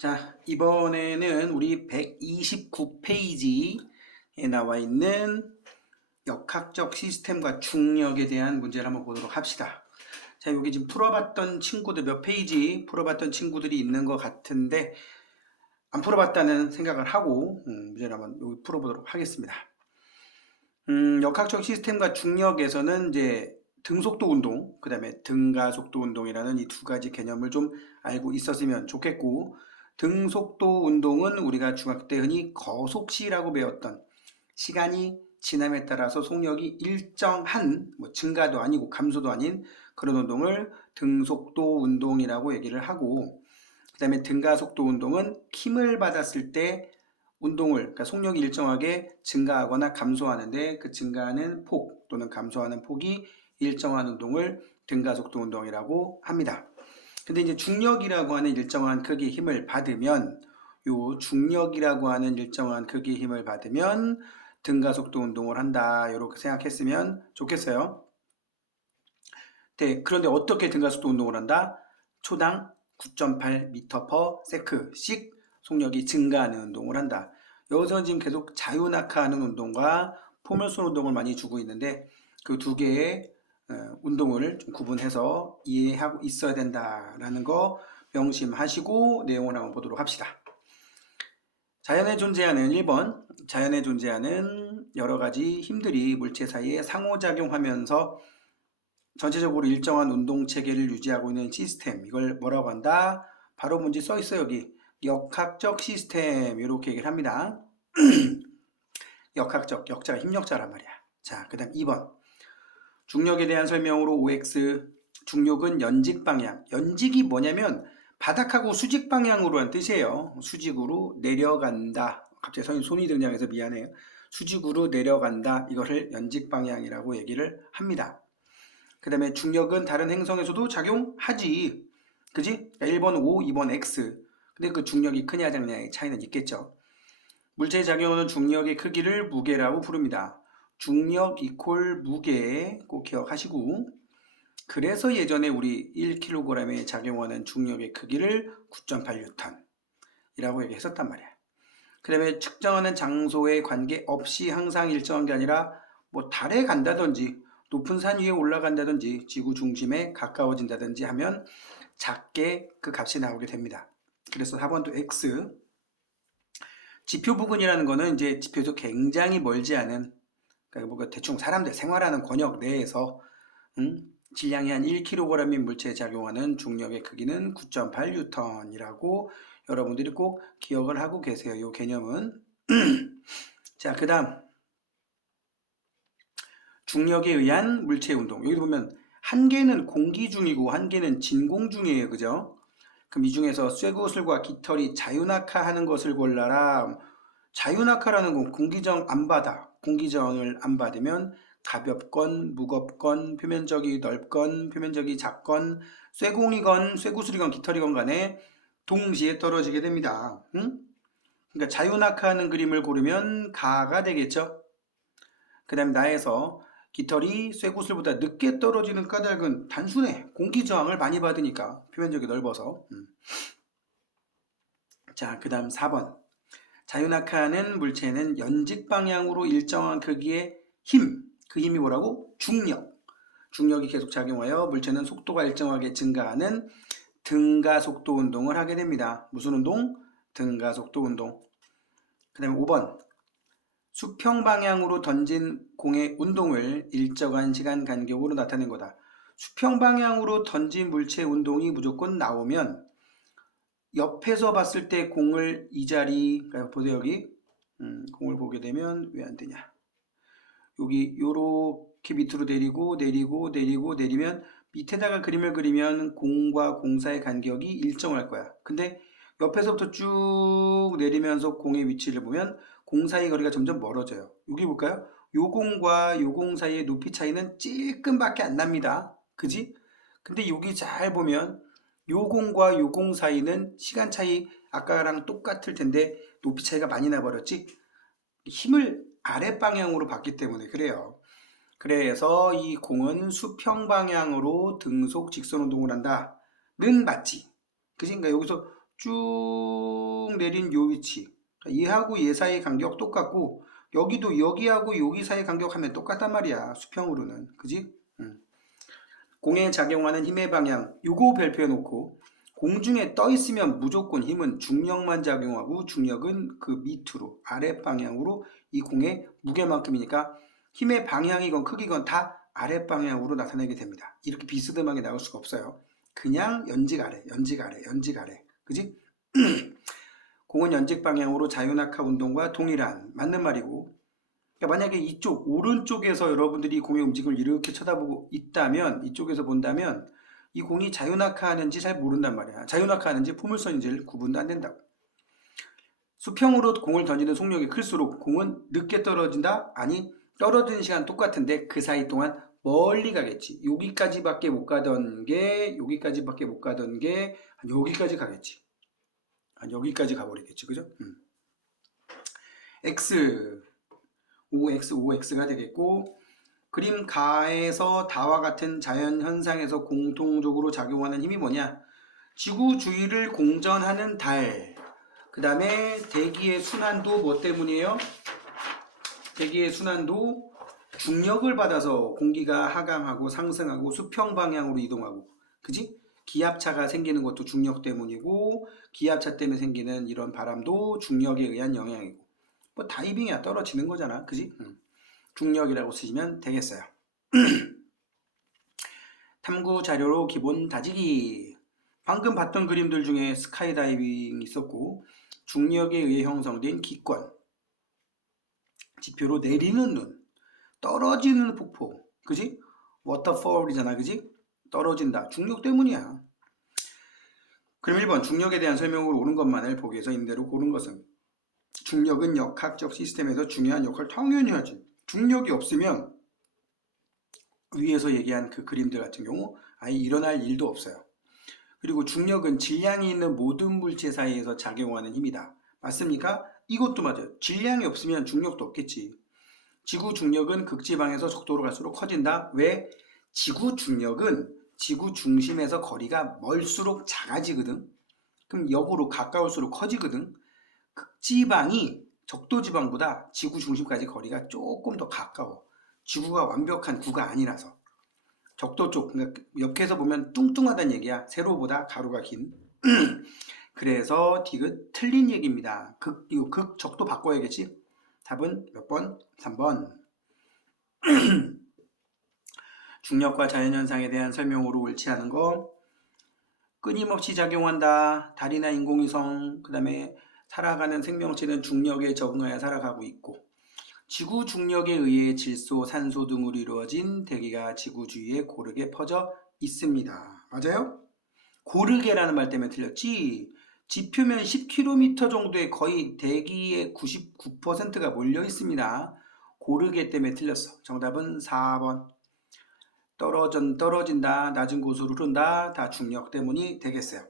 자, 이번에는 우리 129페이지에 나와 있는 역학적 시스템과 중력에 대한 문제를 한번 보도록 합시다. 자, 여기 지금 풀어봤던 친구들, 몇 페이지 풀어봤던 친구들이 있는 것 같은데, 안 풀어봤다는 생각을 하고, 문제를 한번 여기 풀어보도록 하겠습니다. 역학적 시스템과 중력에서는 이제 등속도 운동, 그 다음에 등가속도 운동이라는 이 두 가지 개념을 좀 알고 있었으면 좋겠고, 등속도 운동은 우리가 중학교 때 흔히 거속시라고 배웠던 시간이 지남에 따라서 속력이 일정한 증가도 아니고 감소도 아닌 그런 운동을 등속도 운동이라고 얘기를 하고, 그 다음에 등가속도 운동은 힘을 받았을 때 운동을, 그러니까 속력이 일정하게 증가하거나 감소하는데 그 증가하는 폭 또는 감소하는 폭이 일정한 운동을 등가속도 운동이라고 합니다. 근데 이제 중력이라고 하는 일정한 크기의 힘을 받으면 중력이라고 하는 일정한 크기의 힘을 받으면 등가속도 운동을 한다. 이렇게 생각했으면 좋겠어요. 네, 그런데 어떻게 등가속도 운동을 한다? 초당 9.8m/s씩 속력이 증가하는 운동을 한다. 여기서 지금 계속 자유낙하하는 운동과 포물선 운동을 많이 주고 있는데 그 두 개의 운동을 좀 구분해서 이해하고 있어야 된다라는 거 명심하시고 내용을 한번 보도록 합시다. 자연에 존재하는 1번, 자연에 존재하는 여러 가지 힘들이 물체 사이에 상호작용하면서 전체적으로 일정한 운동 체계를 유지하고 있는 시스템, 이걸 뭐라고 한다? 바로 문제 써 있어요. 여기 역학적 시스템 이렇게 얘기를 합니다. 역학적, 역자가 힘력자란 말이야. 자, 그 다음 2번 중력에 대한 설명으로 OX, 중력은 연직 방향. 연직이 뭐냐면 바닥하고 수직 방향으로 한 뜻이에요. 수직으로 내려간다. 갑자기 손이 등장해서 미안해요. 수직으로 내려간다. 이것을 연직 방향이라고 얘기를 합니다. 그 다음에 중력은 다른 행성에서도 작용하지. 그지? 1번 O, 2번 X. 근데 그 중력이 크냐 작냐의 차이는 있겠죠. 물체에 작용하는 중력의 크기를 무게라고 부릅니다. 중력 이퀄 무게 꼭 기억하시고, 그래서 예전에 우리 1kg에 작용하는 중력의 크기를 9.8N 이라고 얘기했었단 말이야. 그 다음에 측정하는 장소에 관계없이 항상 일정한 게 아니라 뭐 달에 간다든지 높은 산 위에 올라간다든지 지구 중심에 가까워진다든지 하면 작게 그 값이 나오게 됩니다. 그래서 4번도 X. 지표 부근이라는 거는 이제 지표에서 굉장히 멀지 않은, 그러니까 뭐 대충 사람들 생활하는 권역 내에서 질량이 한 1kg인 물체에 작용하는 중력의 크기는 9.8N이라고 여러분들이 꼭 기억을 하고 계세요. 이 개념은. 자, 그 다음 중력에 의한 물체 운동. 여기 보면 한 개는 공기 중이고 한 개는 진공 중이에요. 그죠? 그럼 이 중에서 쇠구슬과 깃털이 자유낙하하는 것을 골라라. 자유낙하라는 건 공기저항 안 받아. 공기저항을 안 받으면 가볍건 무겁건 표면적이 넓건 표면적이 작건 쇠공이건 쇠구슬이건 깃털이건 간에 동시에 떨어지게 됩니다. 그러니까 자유낙하하는 그림을 고르면 가가 되겠죠. 그 다음에 나에서 깃털이 쇠구슬보다 늦게 떨어지는 까닭은 단순해. 공기저항을 많이 받으니까 표면적이 넓어서. 자, 그 다음 4번 자유낙하하는 물체는 연직 방향으로 일정한 크기의 힘, 그 힘이 뭐라고? 중력. 중력이 계속 작용하여 물체는 속도가 일정하게 증가하는 등가속도 운동을 하게 됩니다. 무슨 운동? 등가속도 운동. 그 다음에 5번 수평 방향으로 던진 공의 운동을 일정한 시간 간격으로 나타낸 거다. 수평 방향으로 던진 물체의 운동이 무조건 나오면 옆에서 봤을 때 공을 이 자리, 그러니까 보세요 여기 공을 보게 되면 왜 안 되냐? 여기 요렇게 밑으로 내리고 내리고 내리고 내리면 밑에다가 그림을 그리면 공과 공 사이의 간격이 일정할 거야. 근데 옆에서부터 쭉 내리면서 공의 위치를 보면 공 사이 거리가 점점 멀어져요. 여기 볼까요? 요 공과 요 공 사이의 높이 차이는 찔끔밖에 안 납니다. 그지? 근데 여기 잘 보면 요 공과 요 공 사이는 시간 차이 아까랑 똑같을 텐데 높이 차이가 많이 나버렸지? 힘을 아래 방향으로 받기 때문에 그래요. 그래서 이 공은 수평 방향으로 등속 직선 운동을 한다는 맞지. 그지? 그러니까 여기서 쭉 내린 요 위치, 얘하고 얘 사이 간격 똑같고 여기도 여기하고 여기 사이 간격하면 똑같단 말이야. 수평으로는. 그지? 공에 작용하는 힘의 방향 요거 별표해 놓고 공중에 떠 있으면 무조건 힘은 중력만 작용하고 중력은 그 밑으로 아랫 방향으로 이 공의 무게만큼이니까 힘의 방향이건 크기건 다 아랫 방향으로 나타내게 됩니다. 이렇게 비스듬하게 나올 수가 없어요. 그냥 연직 아래, 연직 아래, 연직 아래. 그지? 공은 연직 방향으로 자유낙하 운동과 동일한 맞는 말이고, 그러니까 만약에 이쪽 오른쪽에서 여러분들이 공의 움직임을 이렇게 쳐다보고 있다면, 이쪽에서 본다면 이 공이 자유낙하하는지 잘 모른단 말이야. 자유낙하하는지 포물선인지를 구분도 안 된다고. 수평으로 공을 던지는 속력이 클수록 공은 늦게 떨어진다? 아니, 떨어지는 시간 똑같은데 그 사이 동안 멀리 가겠지. 여기까지밖에 못 가던 게 여기까지밖에 못 가던 게 여기까지 가겠지. 여기까지 가버리겠지. 그죠? X, OX, OX가 되겠고, 그림 가에서 다와 같은 자연현상에서 공통적으로 작용하는 힘이 뭐냐? 지구 주위를 공전하는 달, 그 다음에 대기의 순환도 뭐 때문이에요? 대기의 순환도 중력을 받아서 공기가 하강하고 상승하고 수평 방향으로 이동하고, 그지? 기압차가 생기는 것도 중력 때문이고, 기압차 때문에 생기는 이런 바람도 중력에 의한 영향이고, 뭐 다이빙이야 떨어지는 거잖아. 그지? 중력이라고 쓰시면 되겠어요. 탐구 자료로 기본 다지기. 방금 봤던 그림들 중에 스카이다이빙이 있었고, 중력에 의해 형성된 기권, 지표로 내리는 눈, 떨어지는 폭포, 그지? 워터폴이잖아, 그지? 떨어진다. 중력 때문이야. 그럼 1번 중력에 대한 설명으로 옳은 것만을 보기 위해서 임대로 고른 것은, 중력은 역학적 시스템에서 중요한 역할을 당연히 하지. 중력이 없으면 위에서 얘기한 그 그림들 같은 경우 아예 일어날 일도 없어요. 그리고 중력은 질량이 있는 모든 물체 사이에서 작용하는 힘이다. 맞습니까? 이것도 맞아요. 질량이 없으면 중력도 없겠지. 지구 중력은 극지방에서 적도로 갈수록 커진다. 왜? 지구 중력은 지구 중심에서 거리가 멀수록 작아지거든. 그럼 역으로 가까울수록 커지거든. 극지방이 적도지방보다 지구 중심까지 거리가 조금 더 가까워. 지구가 완벽한 구가 아니라서. 적도 쪽, 그러니까 옆에서 보면 뚱뚱하다는 얘기야. 세로보다 가로가 긴. 그래서 디귿 틀린 얘기입니다. 극 적도 바꿔야겠지. 답은 몇 번? 3번. 중력과 자연현상에 대한 설명으로 옳지 않은 거. 끊임없이 작용한다. 달이나 인공위성, 그 다음에 살아가는 생명체는 중력에 적응하여 살아가고 있고, 지구 중력에 의해 질소, 산소 등으로 이루어진 대기가 지구 주위에 고르게 퍼져 있습니다. 맞아요? 고르게라는 말 때문에 틀렸지. 지표면 10km 정도에 거의 대기의 99%가 몰려 있습니다. 고르게 때문에 틀렸어. 정답은 4번. 떨어진다, 낮은 곳으로 흐른다, 다 중력 때문이 되겠어요.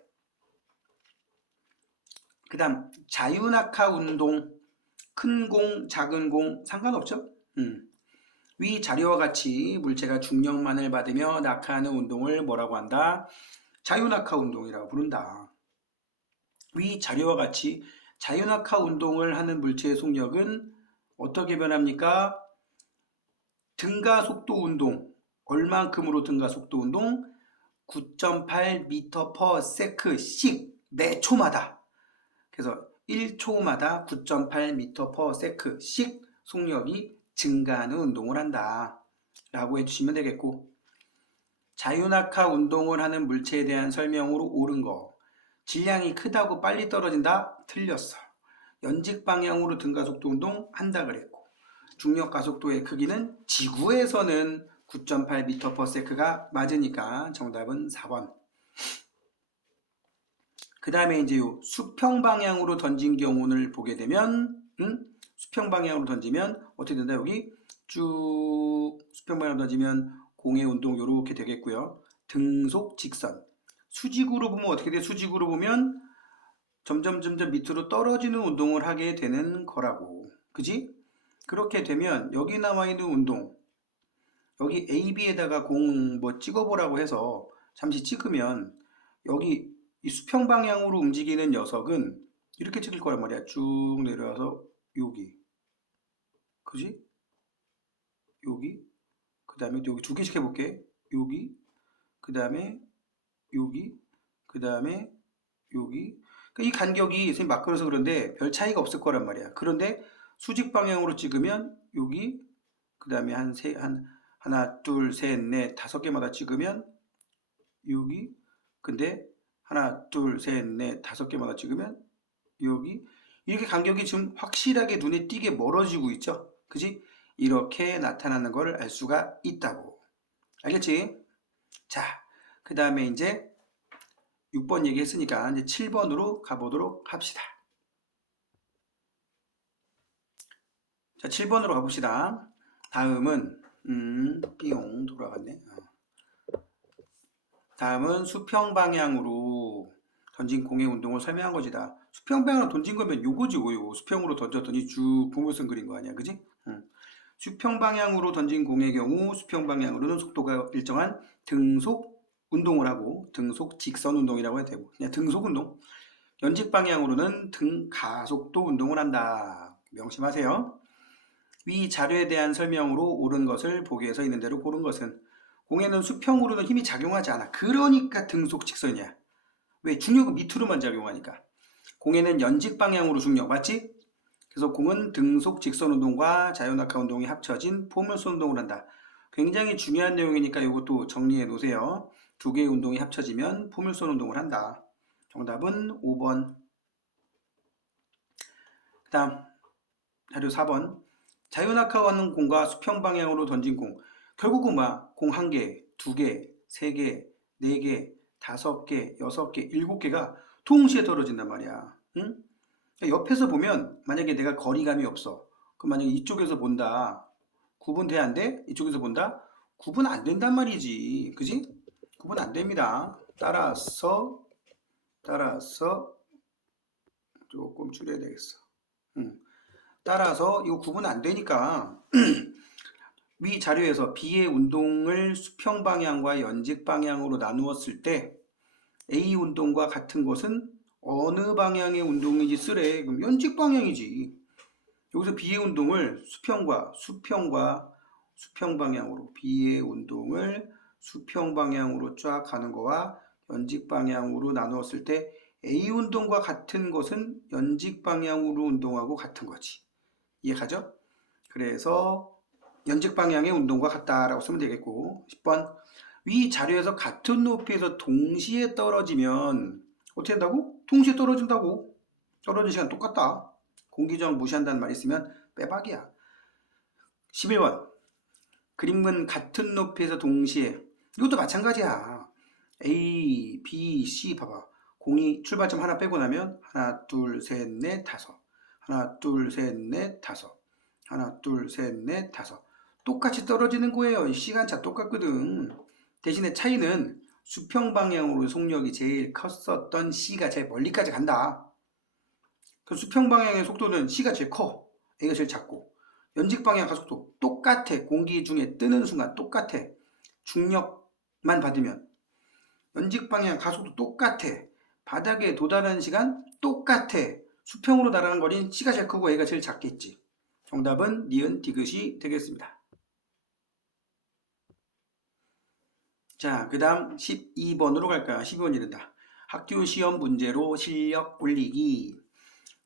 그 다음 자유낙하 운동, 큰 공, 작은 공 상관없죠? 위 자료와 같이 물체가 중력만을 받으며 낙하하는 운동을 뭐라고 한다? 자유낙하 운동이라고 부른다. 위 자료와 같이 자유낙하 운동을 하는 물체의 속력은 어떻게 변합니까? 등가속도 운동. 얼만큼으로 등가속도 운동? 9.8m/s씩 매 초마다. 그래서 1초마다 9.8m/s씩 속력이 증가하는 운동을 한다 라고 해주시면 되겠고, 자유낙하 운동을 하는 물체에 대한 설명으로 옳은 거. 질량이 크다고 빨리 떨어진다? 틀렸어. 연직 방향으로 등가속도 운동 한다 그랬고, 중력 가속도의 크기는 지구에서는 9.8m/s가 맞으니까 정답은 4번. 그 다음에 이제 수평 방향으로 던진 경우를 보게 되면, 수평 방향으로 던지면 어떻게 된다? 여기 쭉 수평 방향으로 던지면 공의 운동 이렇게 되겠고요. 등속 직선. 수직으로 보면 어떻게 돼? 수직으로 보면 점점 밑으로 떨어지는 운동을 하게 되는 거라고. 그지? 그렇게 되면 여기 나와 있는 운동, 여기 AB에다가 공 뭐 찍어보라고 해서 잠시 찍으면 여기 이 수평 방향으로 움직이는 녀석은 이렇게 찍힐 거란 말이야. 쭉 내려와서 여기, 그지? 여기, 그 다음에 여기 두 개씩 해볼게. 여기, 그 다음에 여기, 그 다음에 여기. 그러니까 이 간격이 선생님 막 그려서 그런데 별 차이가 없을 거란 말이야. 그런데 수직 방향으로 찍으면 여기, 그 다음에 하나, 둘, 셋, 넷, 다섯 개마다 찍으면 여기, 근데 하나, 둘, 셋, 넷, 다섯 개마다 찍으면 여기. 이렇게 간격이 지금 확실하게 눈에 띄게 멀어지고 있죠. 그지? 이렇게 나타나는 걸 알 수가 있다고. 알겠지? 자, 그 다음에 이제 6번 얘기했으니까 이제 7번으로 가보도록 합시다. 자, 7번으로 가봅시다. 다음은 삐용 돌아갔네. 다음은 수평 방향으로 던진 공의 운동을 설명한 것이다. 수평 방향으로 던진 거면 요거지, 요거. 수평으로 던졌더니 쭉 보물선 그린 거 아니야, 그지? 수평 방향으로 던진 공의 경우 수평 방향으로는 속도가 일정한 등속 운동을 하고 등속 직선 운동이라고 해도 되고 그냥 등속 운동. 연직 방향으로는 등가속도 운동을 한다. 명심하세요. 위 자료에 대한 설명으로 옳은 것을 보기에서 있는 대로 고른 것은 공에는 수평으로는 힘이 작용하지 않아. 그러니까 등속 직선이야. 왜? 중력은 밑으로만 작용하니까. 공에는 연직 방향으로 중력, 맞지? 그래서 공은 등속 직선 운동과 자유낙하 운동이 합쳐진 포물선 운동을 한다. 굉장히 중요한 내용이니까 이것도 정리해 놓으세요. 두 개의 운동이 합쳐지면 포물선 운동을 한다. 정답은 5번. 그 다음 자료 4번. 자유낙하하는 공과 수평 방향으로 던진 공. 결국은 공 1개, 2개, 3개, 4개, 5개, 6개, 7개가 동시에 떨어진단 말이야. 응? 옆에서 보면 만약에 내가 거리감이 없어. 그럼 만약에 이쪽에서 본다. 구분돼 안 돼? 이쪽에서 본다? 구분 안 된단 말이지. 그지? 구분 안 됩니다. 따라서 조금 줄여야 되겠어. 따라서 이거 구분 안 되니까 위 자료에서 B의 운동을 수평 방향과 연직 방향으로 나누었을 때 A 운동과 같은 것은 어느 방향의 운동인지 쓰래. 그럼 연직 방향이지. 여기서 B의 운동을 수평 방향으로 B의 운동을 수평 방향으로 쫙 가는 거와 연직 방향으로 나누었을 때 A 운동과 같은 것은 연직 방향으로 운동하고 같은 거지. 이해가죠? 그래서 연직 방향의 운동과 같다라고 쓰면 되겠고 10번 위 자료에서 같은 높이에서 동시에 떨어지면 어떻게 한다고? 동시에 떨어진다고. 떨어지는 시간 똑같다. 공기저항 무시한다는 말이 있으면 빼박이야. 11번 그림은 같은 높이에서 동시에 이것도 마찬가지야. A, B, C 봐봐. 공이 출발점 하나 빼고 나면 하나, 둘, 셋, 넷, 다섯. 하나, 둘, 셋, 넷, 다섯. 하나, 둘, 셋, 넷, 다섯. 똑같이 떨어지는 거예요. 시간차 똑같거든. 대신에 차이는 수평 방향으로 속력이 제일 컸었던 C가 제일 멀리까지 간다. 그 수평 방향의 속도는 C가 제일 커. A가 제일 작고. 연직 방향 가속도 똑같아. 공기 중에 뜨는 순간 똑같아. 중력만 받으면. 연직 방향 가속도 똑같아. 바닥에 도달하는 시간 똑같아. 수평으로 날아가는 거리는 C가 제일 크고 A가 제일 작겠지. 정답은 니은 디귿이 되겠습니다. 자, 그 다음 12번으로 갈까요? 12번 이른다. 학교 시험 문제로 실력 올리기.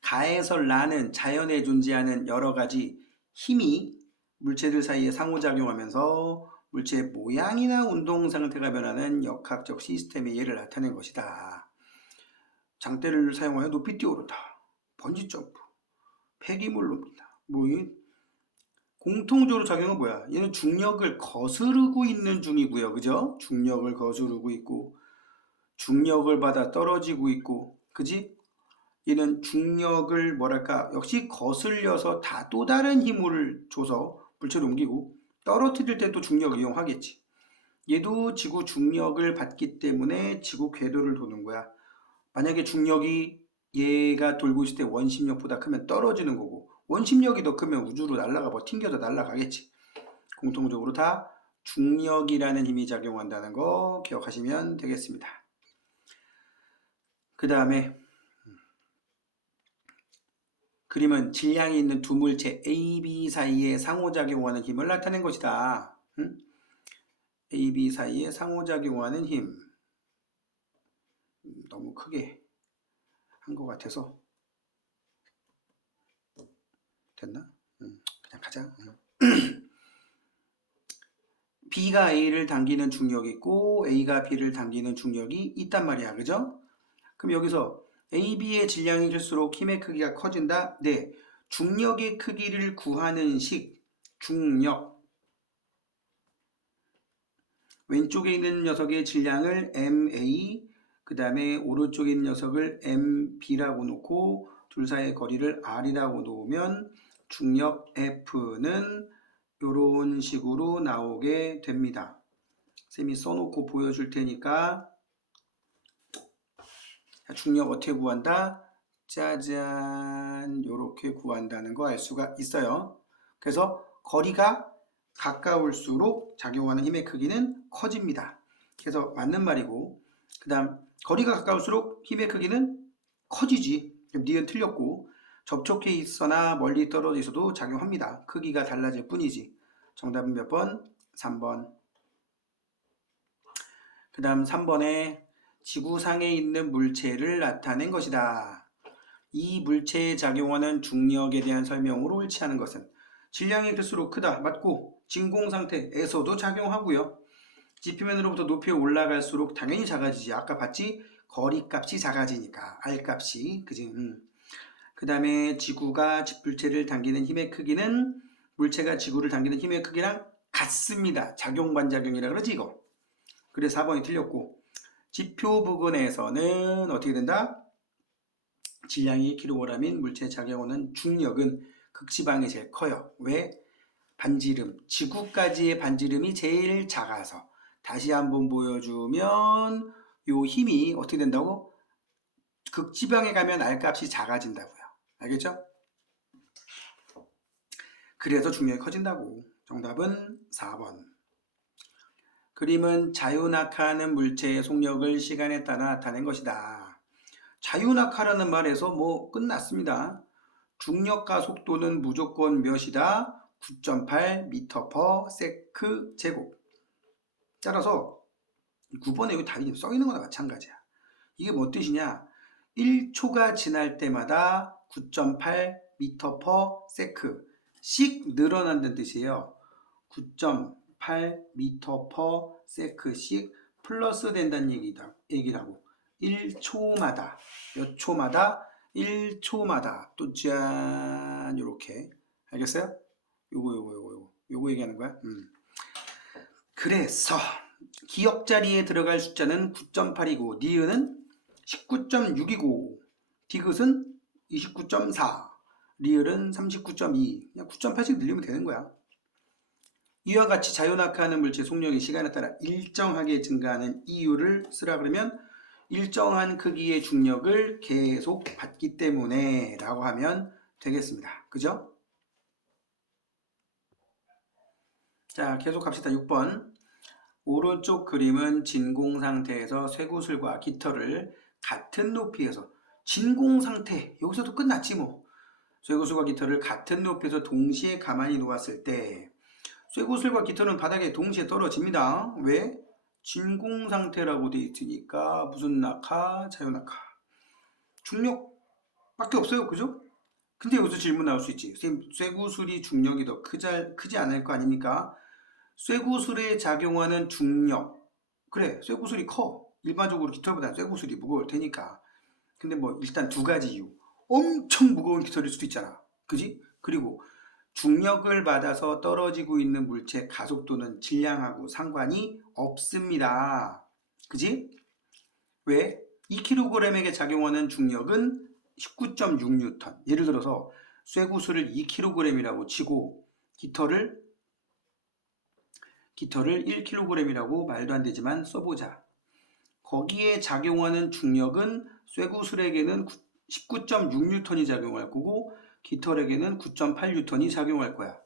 가에서 라는 자연에 존재하는 여러 가지 힘이 물체들 사이에 상호작용하면서 물체의 모양이나 운동 상태가 변하는 역학적 시스템의 예를 나타낸 것이다. 장대를 사용하여 높이 뛰어오르다. 번지점프. 폐기물 옵니다. 공통적으로 작용은 뭐야? 얘는 중력을 거스르고 있는 중이고요. 그죠? 중력을 거스르고 있고 중력을 받아 떨어지고 있고 그지? 얘는 중력을 역시 거슬려서 또 다른 힘을 줘서 물체를 옮기고 떨어뜨릴 때 또 중력을 이용하겠지. 얘도 지구 중력을 받기 때문에 지구 궤도를 도는 거야. 만약에 중력이 얘가 돌고 있을 때 원심력보다 크면 떨어지는 거고 원심력이 더 크면 우주로 튕겨서 날아가겠지. 공통적으로 다 중력이라는 힘이 작용한다는 거 기억하시면 되겠습니다. 그 다음에 그림은 질량이 있는 두 물체 A, B 사이에 상호작용하는 힘을 나타낸 것이다. A, B 사이에 상호작용하는 힘. 너무 크게 한 것 같아서 됐나? 그냥 가자. B가 A를 당기는 중력이 있고 A가 B를 당기는 중력이 있단 말이야. 그죠? 그럼 여기서 A, B의 질량이 클수록 힘의 크기가 커진다? 네. 중력의 크기를 구하는 식, 중력. 왼쪽에 있는 녀석의 질량을 MA, 그 다음에 오른쪽에 있는 녀석을 MB라고 놓고 둘 사이의 거리를 R이라고 놓으면 중력 F는 이런 식으로 나오게 됩니다. 쌤이 써놓고 보여줄 테니까 중력 어떻게 구한다? 짜잔, 이렇게 구한다는 거 알 수가 있어요. 그래서 거리가 가까울수록 작용하는 힘의 크기는 커집니다. 그래서 맞는 말이고, 그 다음 거리가 가까울수록 힘의 크기는 커지지. 니은 틀렸고, 접촉해 있거나 멀리 떨어져 있어도 작용합니다. 크기가 달라질 뿐이지. 정답은 몇 번? 3번. 그 다음 3번에 지구상에 있는 물체를 나타낸 것이다. 이 물체에 작용하는 중력에 대한 설명으로 옳지 않은 것은 질량이 클수록 크다. 맞고 진공 상태에서도 작용하고요. 지표면으로부터 높이 올라갈수록 당연히 작아지지. 아까 봤지? 거리 값이 작아지니까 R 값이. 그지? 그 다음에 지구가 물체를 당기는 힘의 크기는 물체가 지구를 당기는 힘의 크기랑 같습니다. 작용반작용이라 그러지 이거. 그래서 4번이 틀렸고, 지표 부근에서는 어떻게 된다? 질량이 kg인 물체에 작용하는 중력은 극지방이 제일 커요. 왜? 반지름, 지구까지의 반지름이 제일 작아서. 다시 한번 보여주면 요 힘이 어떻게 된다고? 극지방에 가면 R값이 작아진다고요. 알겠죠? 그래서 중력이 커진다고. 정답은 4번. 그림은 자유낙하하는 물체의 속력을 시간에 따라 나타낸 것이다. 자유낙하라는 말에서 뭐 끝났습니다. 중력과 속도는 무조건 몇이다? 9.8 m/s 제곱. 따라서 9번에 여기 답이 써 있는 거나 마찬가지야. 이게 뭐 뜻이냐? 1초가 지날 때마다 9.8 m/s 씩 늘어난다는 뜻이에요. 9.8 m/s씩 플러스 된다는 얘기라고. 1초마다, 몇 초마다, 1초마다 또 짠, 요렇게. 알겠어요? 요거 얘기하는 거야. 그래서 기억 자리에 들어갈 숫자는 9.8이고 니은은 19.6이고 디귿은 29.4, 리을은 39.2. 그냥 9.8씩 늘리면 되는 거야. 이와 같이 자유낙하하는 물체의 속력이 시간에 따라 일정하게 증가하는 이유를 쓰라 그러면 일정한 크기의 중력을 계속 받기 때문에 라고 하면 되겠습니다. 그죠? 자, 계속 갑시다. 6번. 오른쪽 그림은 진공 상태에서 쇠구슬과 깃털을 같은 높이에서, 진공 상태, 여기서도 끝났지 뭐. 쇠구슬과 깃털을 같은 높이에서 동시에 가만히 놓았을 때 쇠구슬과 깃털은 바닥에 동시에 떨어집니다. 왜? 진공 상태라고 되어 있으니까. 무슨 낙하? 자유낙하. 중력밖에 없어요. 그죠? 근데 여기서 질문 나올 수 있지. 선생님, 쇠구슬이 중력이 더 크지 않을 거 아닙니까? 쇠구슬에 작용하는 중력. 그래, 쇠구슬이 커. 일반적으로 깃털보다 쇠구슬이 무거울 테니까. 근데 뭐 일단 두 가지 이유. 엄청 무거운 깃털일 수도 있잖아. 그지? 그리고 중력을 받아서 떨어지고 있는 물체의 가속도는 질량하고 상관이 없습니다. 그지? 왜? 2kg에게 작용하는 중력은 19.6N. 예를 들어서 쇠구슬을 2kg이라고 치고 깃털을 1kg이라고 말도 안 되지만 써보자. 거기에 작용하는 중력은 쇠구슬에게는 19.6N이 작용할 거고 깃털에게는 9.8N이 작용할 거야.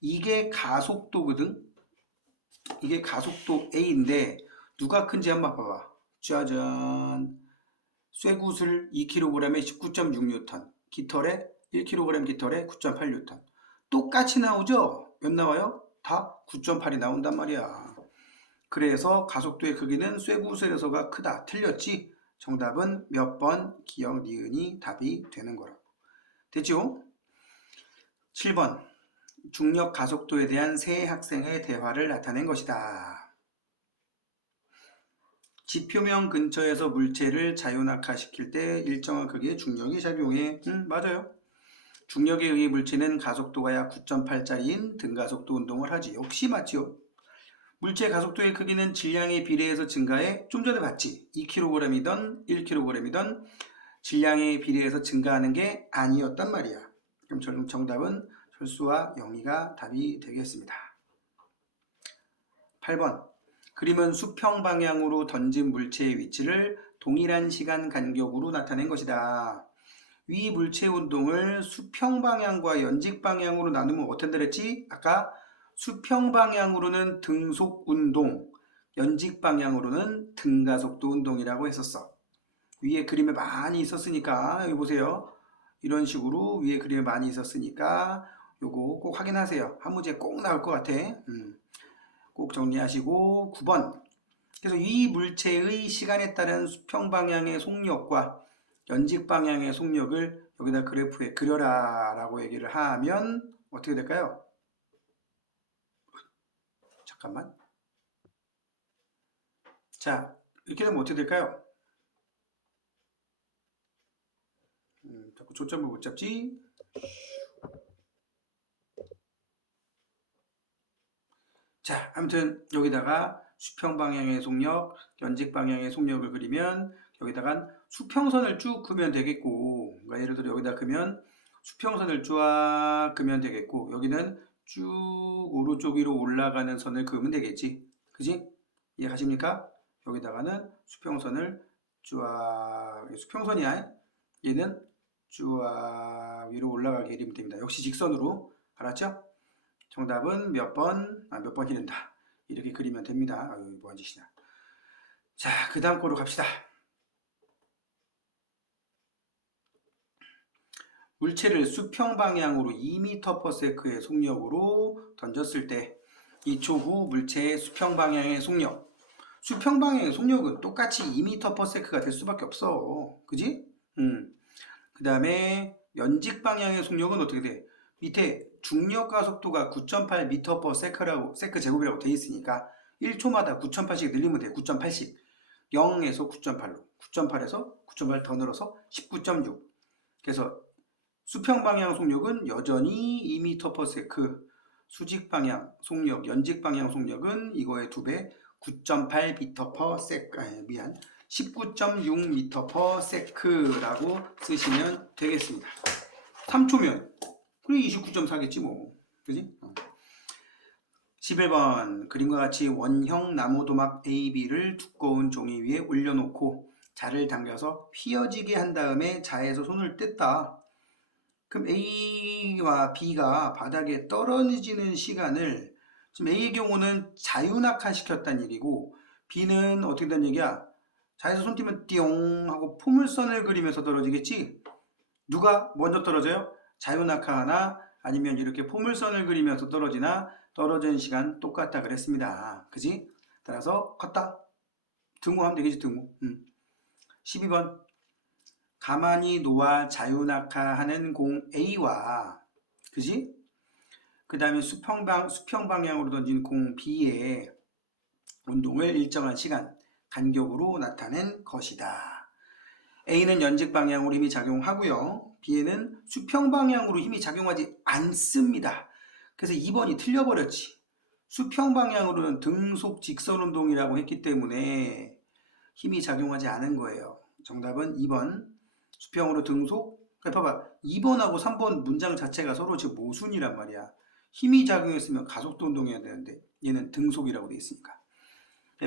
이게 가속도거든. 이게 가속도 A인데 누가 큰지 한번 봐봐. 짜잔. 쇠구슬 2kg에 19.6N, 깃털에 1kg 깃털에 9.8N. 똑같이 나오죠? 몇 나와요? 다 9.8이 나온단 말이야. 그래서 가속도의 크기는 쇠구슬에서가 크다. 틀렸지? 정답은 몇 번, 기역, 니은이 답이 되는 거라고. 됐죠? 7번. 중력 가속도에 대한 세 학생의 대화를 나타낸 것이다. 지표면 근처에서 물체를 자유낙하시킬 때 일정한 크기의 중력이 작용해. 맞아요. 중력에 의해 물체는 가속도가 약 9.8짜리인 등가속도 운동을 하지. 역시 맞죠. 물체 가속도의 크기는 질량에 비례해서 증가해. 좀 전에 봤지. 2kg이던 1kg이던 질량에 비례해서 증가하는 게 아니었단 말이야. 그럼 정답은 철수와 영희가 답이 되겠습니다. 8번. 그림은 수평 방향으로 던진 물체의 위치를 동일한 시간 간격으로 나타낸 것이다. 위 물체 운동을 수평 방향과 연직 방향으로 나누면 어떻게 되랬지? 아까 수평 방향으로는 등속 운동, 연직 방향으로는 등가속도 운동이라고 했었어. 위에 그림에 많이 있었으니까 여기 보세요. 이런 식으로 위에 그림에 많이 있었으니까 요거 꼭 확인하세요. 한 문제 꼭 나올 것 같아. 꼭 정리하시고 9번. 그래서 이 물체의 시간에 따른 수평 방향의 속력과 연직 방향의 속력을 여기다 그래프에 그려라 라고 얘기를 하면 어떻게 될까요? 잠깐만. 자, 이렇게 되면 어떻게 될까요? 자꾸 초점을 못 잡지? 자, 아무튼 여기다가 수평 방향의 속력, 연직 방향의 속력을 그리면 여기다가 수평선을 쭉 그으면 되겠고, 그러니까 예를 들어 여기다 그면 수평선을 쫙 그으면 되겠고, 여기는 쭉 오른쪽 위로 올라가는 선을 그으면 되겠지. 그지? 이해가십니까? 여기다가는 수평선을 쫙, 수평선이야. 얘는 쭉 위로 올라가게 그리면 됩니다. 역시 직선으로. 알았죠? 정답은 몇 번 이른다. 이렇게 그리면 됩니다. 아유, 뭐한 짓이냐. 자, 그 다음 거로 갑시다. 물체를 수평 방향으로 2m/s의 속력으로 던졌을 때 2초 후 물체의 수평 방향의 속력. 수평 방향의 속력은 똑같이 2m/s가 될 수밖에 없어. 그지? 그 다음에 연직 방향의 속력은 어떻게 돼? 밑에 중력 가속도가 9.8m/s라고 세크 제곱이라고 돼 있으니까 1초마다 9.8씩 늘리면 돼. 9.8씩. 0에서 9.8로. 9.8에서 9.8 더 늘어서 19.6. 그래서 수평 방향 속력은 여전히 2m/s. 수직 방향 속력, 연직 방향 속력은 이거의 2배 9.8m/s. 미안. 19.6m/s라고 쓰시면 되겠습니다. 3초면 그래 29.4겠지 뭐. 그지? 11번. 그림과 같이 원형 나무도막 AB를 두꺼운 종이 위에 올려놓고 자를 당겨서 휘어지게 한 다음에 자에서 손을 뗐다. 그럼 A와 B가 바닥에 떨어지는 시간을 지금 A의 경우는 자유낙하시켰다는 얘기고 B는 어떻게 된 얘기야? 자에서 손 띄면 띠용 하고 포물선을 그리면서 떨어지겠지? 누가 먼저 떨어져요? 자유낙하하나 아니면 이렇게 포물선을 그리면서 떨어지나 떨어지는 시간 똑같다 그랬습니다. 그지? 따라서 컸다. 등호하면 되겠지 등호. 12번. 가만히 놓아 자유낙하하는 공 A와 그지? 그 다음에 수평 방향으로 던진 공 B의 운동을 일정한 시간 간격으로 나타낸 것이다. A는 연직 방향으로 힘이 작용하고요. B에는 수평 방향으로 힘이 작용하지 않습니다. 그래서 2번이 틀려버렸지. 수평 방향으로는 등속 직선 운동이라고 했기 때문에 힘이 작용하지 않은 거예요. 정답은 2번. 수평으로 등속. 봐봐. 2번하고 3번 문장 자체가 서로 지금 모순이란 말이야. 힘이 작용했으면 가속도 운동해야 되는데 얘는 등속이라고 되어 있으니까.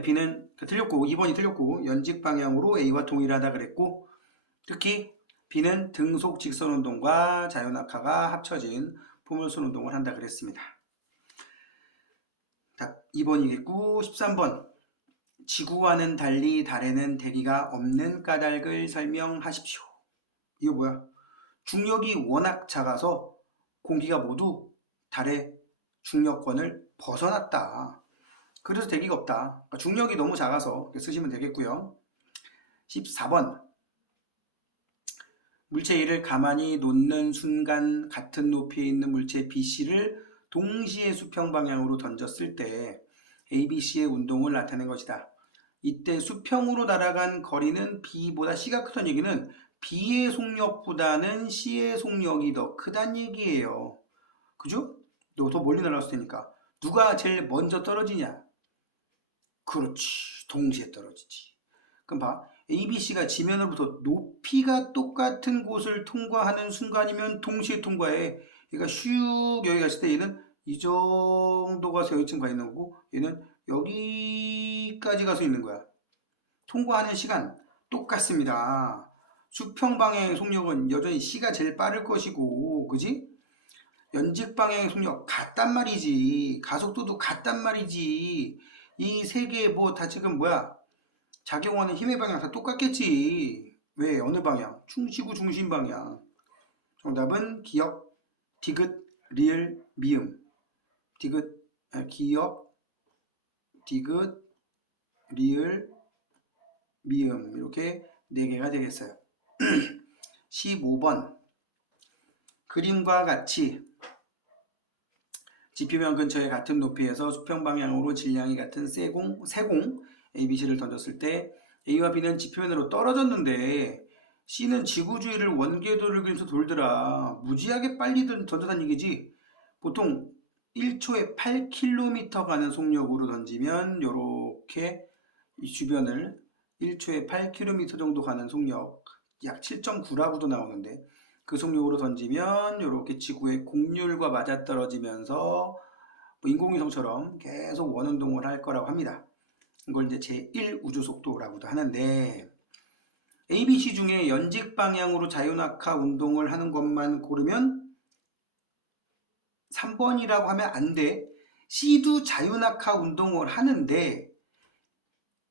B는 틀렸고 2번이 틀렸고 연직 방향으로 A와 동일하다 그랬고 특히 B는 등속 직선 운동과 자유낙하가 합쳐진 포물선 운동을 한다 그랬습니다. 답 2번이겠고 13번. 지구와는 달리 달에는 대기가 없는 까닭을 설명하십시오. 이거 뭐야? 중력이 워낙 작아서 공기가 모두 달의 중력권을 벗어났다. 그래서 대기가 없다. 그러니까 중력이 너무 작아서 이렇게 쓰시면 되겠고요. 14번. 물체 A를 가만히 놓는 순간 같은 높이에 있는 물체 BC를 동시에 수평 방향으로 던졌을 때 ABC의 운동을 나타낸 것이다. 이때 수평으로 날아간 거리는 B보다 C가 크다는 얘기는 B의 속력보다는 C의 속력이 더 크다는 얘기예요. 그죠? 더 멀리 날아갔을 테니까. 누가 제일 먼저 떨어지냐? 그렇지. 동시에 떨어지지. 그럼 봐. ABC가 지면으로부터 높이가 똑같은 곳을 통과하는 순간이면 동시에 통과해. 그러니까 슉 여기 갔을 때 얘는 이 정도 가서 여기쯤 가 있는 거고 얘는 여기까지 가서 있는 거야. 통과하는 시간 똑같습니다. 수평 방향의 속력은 여전히 C가 제일 빠를 것이고, 그지? 연직 방향의 속력 같단 말이지. 가속도도 같단 말이지. 이 세 개 뭐 다 지금 뭐야? 작용하는 힘의 방향 다 똑같겠지. 왜? 어느 방향? 지구 중심 방향. 정답은 기역, 디귿, 리을, 미음. 기역, 디귿, 리을, 미음. 이렇게 4개가 되겠어요. 15번. 그림과 같이 지표면 근처의 같은 높이에서 수평 방향으로 질량이 같은 세공 ABC를 던졌을 때 A와 B는 지표면으로 떨어졌는데 C는 지구 주위를 원궤도를 그리면서 돌더라. 무지하게 빨리 던져다는 얘기지. 보통 1초에 8km 가는 속력으로 던지면 이렇게 이 주변을 1초에 8km 정도 가는 속력, 약 7.9라고도 나오는데 그 속력으로 던지면 이렇게 지구의 곡률과 맞아떨어지면서 인공위성처럼 계속 원운동을 할 거라고 합니다. 이걸 이제 제1우주속도라고도 하는데 ABC 중에 연직 방향으로 자유낙하 운동을 하는 것만 고르면 3번이라고 하면 안 돼. C도 자유낙하 운동을 하는데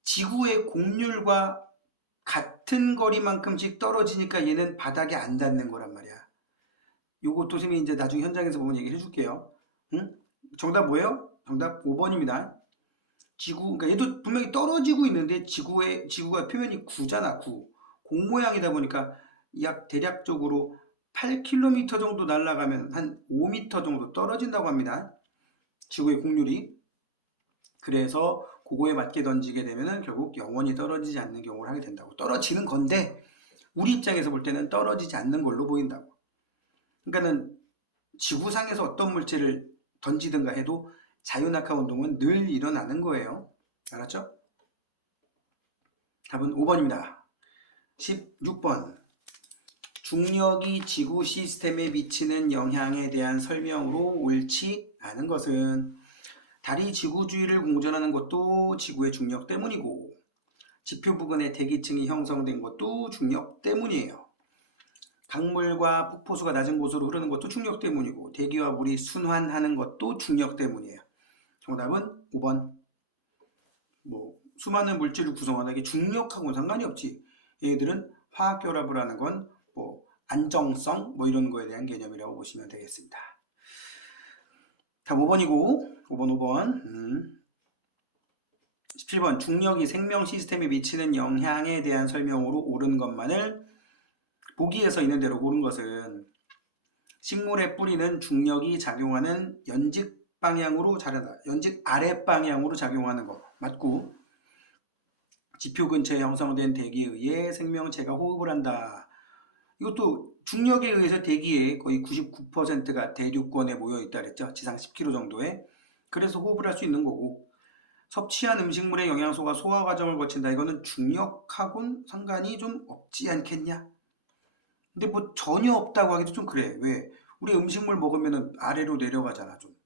지구의 곡률과 같은 거리만큼씩 떨어지니까 얘는 바닥에 안 닿는 거란 말이야. 요것도 선생님이 이제 나중에 현장에서 보면 얘기를 해줄게요. 응? 정답 뭐예요? 정답 5번입니다. 그러니까 얘도 분명히 떨어지고 있는데 지구가 표면이 9잖아, 9. 공 모양이다 보니까 약 대략적으로 8km 정도 날아가면 한 5m 정도 떨어진다고 합니다. 지구의 곡률이. 그래서 그거에 맞게 던지게 되면 결국 영원히 떨어지지 않는 경우를 하게 된다고. 떨어지는 건데 우리 입장에서 볼 때는 떨어지지 않는 걸로 보인다고. 그러니까는 지구상에서 어떤 물체를 던지든가 해도 자유낙하 운동은 늘 일어나는 거예요. 알았죠? 답은 5번입니다. 16번. 중력이 지구 시스템에 미치는 영향에 대한 설명으로 옳지 않은 것은 달이 지구 주위를 공전하는 것도 지구의 중력 때문이고 지표 부근의 대기층이 형성된 것도 중력 때문이에요. 강물과 폭포수가 낮은 곳으로 흐르는 것도 중력 때문이고 대기와 물이 순환하는 것도 중력 때문이에요. 정답은 5번. 수많은 물질을 구성하는 게 중력하고는 상관이 없지. 얘들은 화학 결합을 하는 건 안정성 이런 거에 대한 개념이라고 보시면 되겠습니다. 답 5번이고 5번 17번. 중력이 생명 시스템에 미치는 영향에 대한 설명으로 옳은 것만을 보기에서 있는 대로 고른 것은 식물의 뿌리는 중력이 작용하는 연직 방향으로 자란다. 연직 아래 방향으로 작용하는 거 맞고 지표 근처에 형성된 대기에 의해 생명체가 호흡을 한다. 이것도 중력에 의해서 대기의 거의 99%가 대륙권에 모여 있다 그랬죠. 지상 10km 정도에. 그래서 호흡을 할 수 있는 거고 섭취한 음식물의 영양소가 소화 과정을 거친다. 이거는 중력하고는 상관이 좀 없지 않겠냐? 근데 전혀 없다고 하기도 좀 그래. 왜? 우리 음식물 먹으면 아래로 내려가잖아. 좀.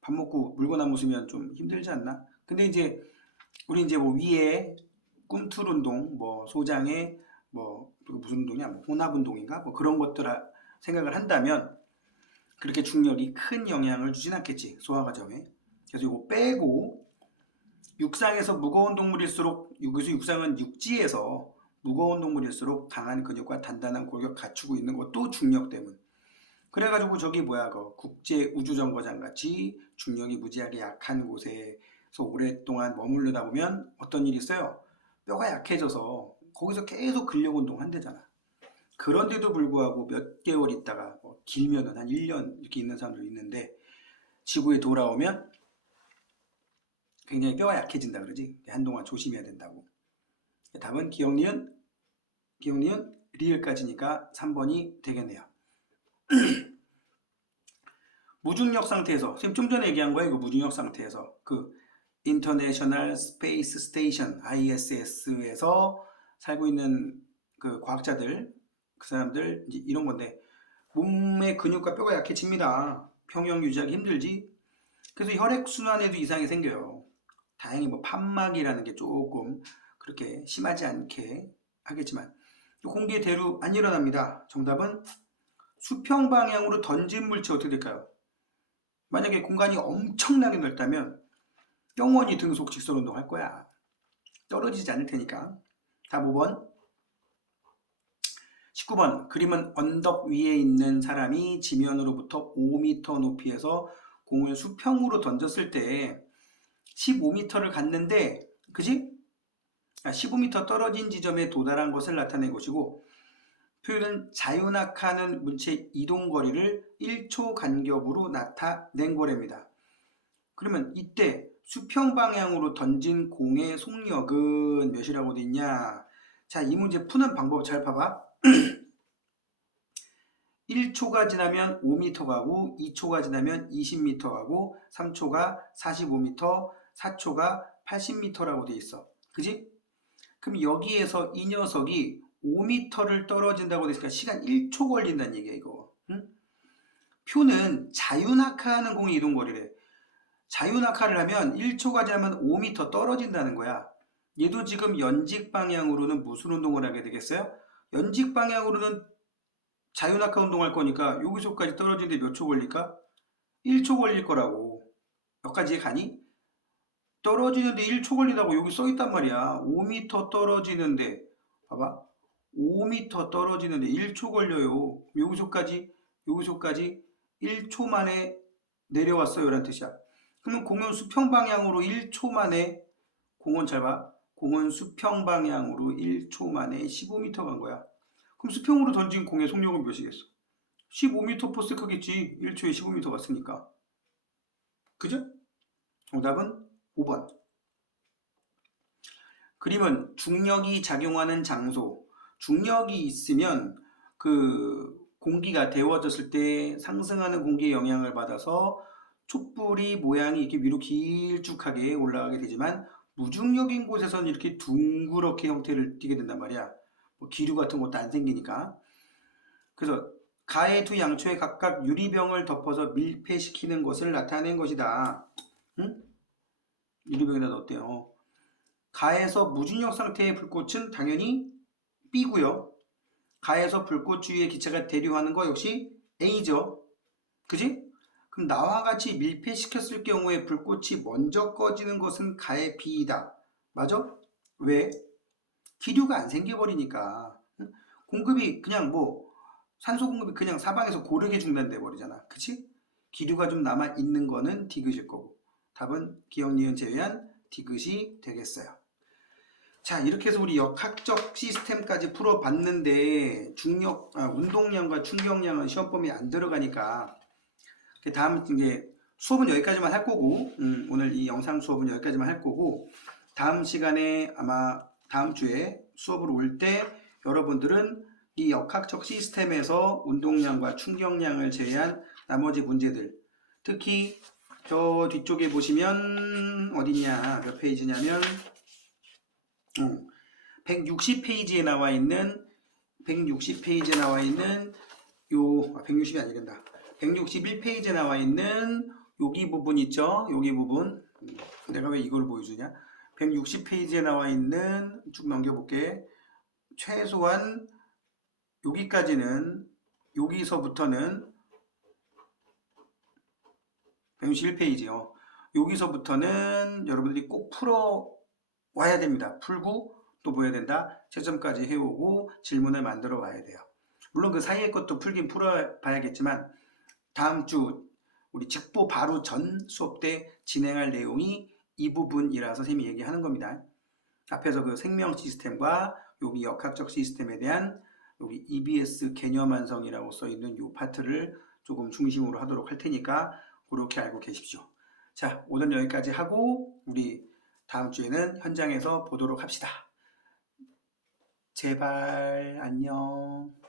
밥 먹고 물건 안 무으면 좀 힘들지 않나? 근데 이제 우리 이제 위에 꿈틀 운동, 소장에 무슨 운동이야? 혼합 운동인가? 그런 것들 생각을 한다면 그렇게 중력이 큰 영향을 주진 않겠지. 소화 과정에. 그래서 이거 빼고 육상에서 무거운 동물일수록, 여기서 육상은 육지에서 무거운 동물일수록 강한 근육과 단단한 골격을 갖추고 있는 것도 중력 때문. 그래가지고 저기 뭐야, 그 국제 우주정거장 같이 중력이 무지하게 약한 곳에서 오랫동안 머무르다 보면 어떤 일이 있어요? 뼈가 약해져서 거기서 계속 근력 운동 한대잖아. 그런데도 불구하고 몇 개월 있다가 뭐 길면은 한 1년 이렇게 있는 사람들 있는데 지구에 돌아오면 굉장히 뼈가 약해진다 그러지. 한동안 조심해야 된다고. 답은 기억니은 리을까지니까 3번이 되겠네요. 무중력 상태에서, 지금 좀 전에 얘기한 거예요. 그 무중력 상태에서 그 International Space Station ISS에서 살고 있는 그 과학자들, 그 사람들 이제 이런 건데, 몸의 근육과 뼈가 약해집니다. 평형 유지하기 힘들지. 그래서 혈액순환에도 이상이 생겨요. 다행히 뭐 판막이라는 게 조금 그렇게 심하지 않게 하겠지만 공기의 대류 안 일어납니다. 정답은 수평 방향으로 던진 물체 어떻게 될까요? 만약에 공간이 엄청나게 넓다면 영원히 등속 직선 운동할 거야. 떨어지지 않을 테니까. 답 5번. 19번. 그림은 언덕 위에 있는 사람이 지면으로부터 5m 높이에서 공을 수평으로 던졌을 때 15m를 갔는데, 그지? 15m 떨어진 지점에 도달한 것을 나타낸 것이고, 표현은 자유낙하는 물체의 이동거리를 1초 간격으로 나타낸 거랍니다. 그러면 이때 수평 방향으로 던진 공의 속력은 몇이라고 돼 있냐? 자, 이 문제 푸는 방법 잘 봐봐. 1초가 지나면 5m 가고, 2초가 지나면 20m 가고, 3초가 45m, 4초가 80m라고 돼 있어. 그지? 그럼 여기에서 이 녀석이 5m를 떨어진다고 됐으니까 시간 1초 걸린다는 얘기야, 이거. 응? 표는 자유낙하하는 공의 이동거리래. 자유낙하를 하면 1초가 지나면 5m 떨어진다는 거야. 얘도 지금 연직 방향으로는 무슨 운동을 하게 되겠어요? 연직 방향으로는 자유낙하 운동할 거니까 여기서까지 떨어지는데 몇 초 걸릴까? 1초 걸릴 거라고. 여기까지 가니? 떨어지는데 1초 걸린다고 여기 써있단 말이야. 5m 떨어지는데, 봐봐. 5m 떨어지는데 1초 걸려요. 여기서까지 1초 만에 내려왔어요. 라는 뜻이야. 그러면 공은 수평 방향으로 1초 만에, 공은 잘 봐. 공은 수평 방향으로 1초 만에 15m 간 거야. 그럼 수평으로 던진 공의 속력은 몇이겠어? 15m 퍼 세컨겠지. 1초에 15m 갔으니까. 그죠? 정답은 5번. 그림은 중력이 작용하는 장소. 중력이 있으면 그 공기가 데워졌을 때 상승하는 공기의 영향을 받아서 촛불이 모양이 이렇게 위로 길쭉하게 올라가게 되지만 무중력인 곳에서는 이렇게 둥그렇게 형태를 띠게 된단 말이야. 뭐 기류 같은 것도 안 생기니까. 그래서 가의 두 양초에 각각 유리병을 덮어서 밀폐시키는 것을 나타낸 것이다. 응? 유리병에다 넣었대요. 가에서 무중력 상태의 불꽃은 당연히 B고요. 가에서 불꽃 주위에 기체가 대류하는 거 역시 A죠. 그지? 그럼 나와 같이 밀폐시켰을 경우에 불꽃이 먼저 꺼지는 것은 가의 B이다. 맞아? 왜? 기류가 안 생겨버리니까. 공급이 그냥 뭐 산소 공급이 그냥 사방에서 고르게 중단돼 버리잖아. 그치? 기류가 좀 남아 있는 거는 디귿일 거고. 답은 기억, 니은 제외한 디귿이 되겠어요. 자, 이렇게 해서 우리 역학적 시스템까지 풀어봤는데 운동량과 충격량은 시험 범위에 안 들어가니까 다음 이제 수업은 여기까지만 할 거고, 오늘 이 영상 수업은 여기까지만 할 거고, 다음 시간에 아마 다음 주에 수업으로 올 때 여러분들은 이 역학적 시스템에서 운동량과 충격량을 제외한 나머지 문제들, 특히 저 뒤쪽에 보시면 어디냐, 몇 페이지냐면 160페이지에 나와 있는 160이 아니란다. 161페이지에 나와 있는 여기 부분 있죠? 여기 부분. 내가 왜 이걸 보여주냐? 160페이지에 나와 있는, 쭉 넘겨볼게. 최소한 여기까지는, 여기서부터는 161페이지요. 여기서부터는 여러분들이 꼭 풀어 와야 됩니다. 풀고 또 뭐 해야 된다? 채점까지 해오고 질문을 만들어 와야 돼요. 물론 그 사이에 것도 풀긴 풀어 봐야겠지만 다음 주 우리 직보 바로 전 수업 때 진행할 내용이 이 부분이라서 선생님이 얘기하는 겁니다. 앞에서 그 생명 시스템과 여기 역학적 시스템에 대한 여기 EBS 개념 완성이라고 써 있는 이 파트를 조금 중심으로 하도록 할 테니까 그렇게 알고 계십시오. 자, 오늘 여기까지 하고 우리 다음 주에는 현장에서 보도록 합시다. 제발 안녕.